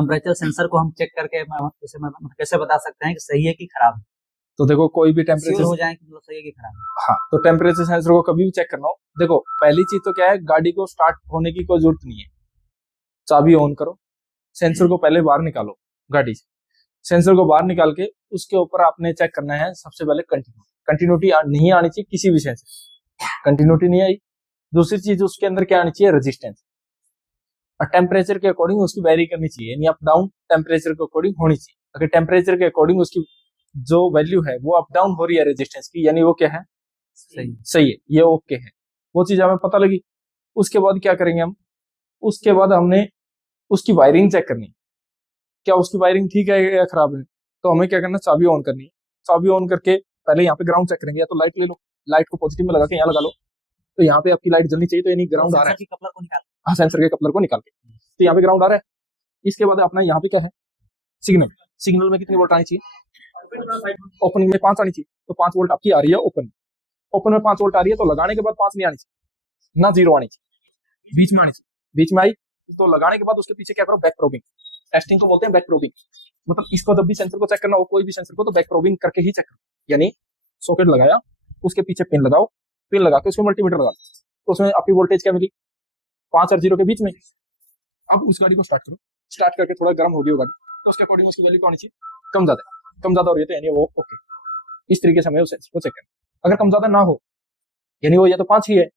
Temperature sensor को हम check करके जैसे मतलब कैसे बता सकते हैं कि सही है कि खराब है? तो देखो कोई भी श्योर टेम्परेचर हो जाए कि मतलब सही है कि खराब है। हाँ, तो टेम्परेचर सेंसर को कभी भी चेक करना हो, देखो पहली चीज तो क्या है, गाड़ी को स्टार्ट होने की कोई जरूरत नहीं है। चाबी ऑन करो, सेंसर को पहले बाहर निकालो गाड़ी से, सेंसर को बाहर निकाल के उसके ऊपर आपने चेक करना है सबसे पहले कंटिन्यूटी नहीं आनी चाहिए किसी भी सेंसर, कंटिन्यूटी नहीं आई। दूसरी चीज उसके अंदर क्या आनी चाहिए, रेजिस्टेंस, और टेम्परेचर के अकॉर्डिंग उसकी वेरी करनी चाहिए, यानी अप डाउन टेम्परेचर के अकॉर्डिंग होनी चाहिए। अगर टेम्परेचर के अकॉर्डिंग उसकी जो वैल्यू है वो अप डाउन हो रही है रेजिस्टेंस की, यानी वो क्या है, सही है, ये ओके है, वो चीज हमें पता लगी। उसके बाद क्या करेंगे हम, उसके बाद हमने उसकी वायरिंग चेक करनी है, क्या उसकी वायरिंग ठीक है या खराब है। तो हमें क्या करना, चाबी ऑन करनी है, चाबी ऑन करके पहले यहाँ पे ग्राउंड चेक करेंगे, या तो लाइट ले लो, लाइट को पॉजिटिव में लगा के यहाँ लगा लो, तो यहाँ पे आपकी लाइट जलनी चाहिए, तो यानी ग्राउंड आ रहा है, कपलर को निकाल, हाँ सेंसर के कपलर को निकाल के, तो यहाँ पे ग्राउंड आ रहा है। इसके बाद अपना यहाँ पे क्या है, सिग्नल, सिग्नल में कितनी वोल्ट आनी चाहिए, ओपनिंग में 5 आनी चाहिए, तो 5 वोल्ट आपकी आ रही है ओपन, ओपन में 5 वोल्ट आ रही है, तो लगाने के बाद 5 नहीं आनी चाहिए, ना 0 आनी चाहिए, बीच में आनी चाहिए, बीच में आई तो लगाने के बाद उसके पीछे क्या करो, बैक प्रोबिंग, टेस्टिंग को बोलते हैं बैक प्रोबिंग। मतलब इसको जब भी सेंसर को चेक करना हो, कोई भी सेंसर को, तो बैक प्रोबिंग करके ही चेक करो, यानी सॉकेट लगाया, उसके पीछे पिन लगाओ, पिन लगा के उसमें मल्टीमीटर लगा, तो उसमें आपकी वोल्टेज क्या मिली, 5 और 0 के बीच में। अब उस गाड़ी को स्टार्ट करो, स्टार्ट करके थोड़ा गर्म हो गई वो गाड़ी, तो उसके अकॉर्डिंग उसकी वैल्यू आनी चाहिए, कम ज्यादा हो रही है तो यानी वो ओके। इस तरीके से हमें उस सेंसर को चेक करना। अगर कम ज्यादा ना हो, यानी वो या तो 5 ही है,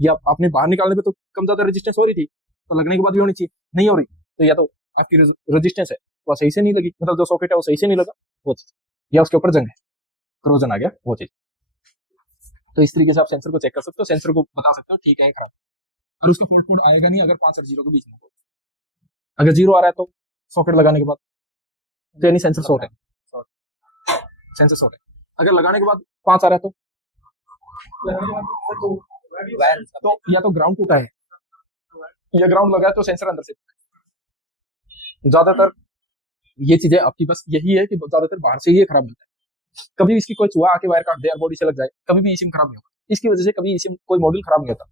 या आपने बाहर निकालने पे तो कम ज्यादा रेजिस्टेंस हो रही थी, तो लगने के बाद भी होनी चाहिए, नहीं हो रही, तो या तो आपकी रेजिस्टेंस है वो सही से नहीं लगी, मतलब जो सॉकेट है वो सही से नहीं लगा वो चीज, या उसके ऊपर जंग है, क्रोजन आ गया वो चीज। तो इस तरीके से आप सेंसर को चेक कर सकते हो, सेंसर को बता सकते हो ठीक है खराब, और उसका फॉल्ट कोड आएगा नहीं अगर 5 और 0 के बीच में हो। अगर 0 आ रहा है तो सॉकेट लगाने के बाद, तो यानी सेंसर शॉर्ट है, सेंसर शॉर्ट है। अगर लगाने के बाद 5 आ रहा है तो या तो ग्राउंड टूटा है, या ग्राउंड लगा है तो सेंसर अंदर से। ज्यादातर ये चीजें आपकी बस यही है कि ज्यादातर बाहर से ही खराब मिलता है, कभी इसकी कोई चूहा आके वायर काट दे और बॉडी से लग जाए, कभी भी ई सिम खराब नहीं होगा, इसकी वजह से कभी ई सिम कोई मॉडल खराब नहीं होता।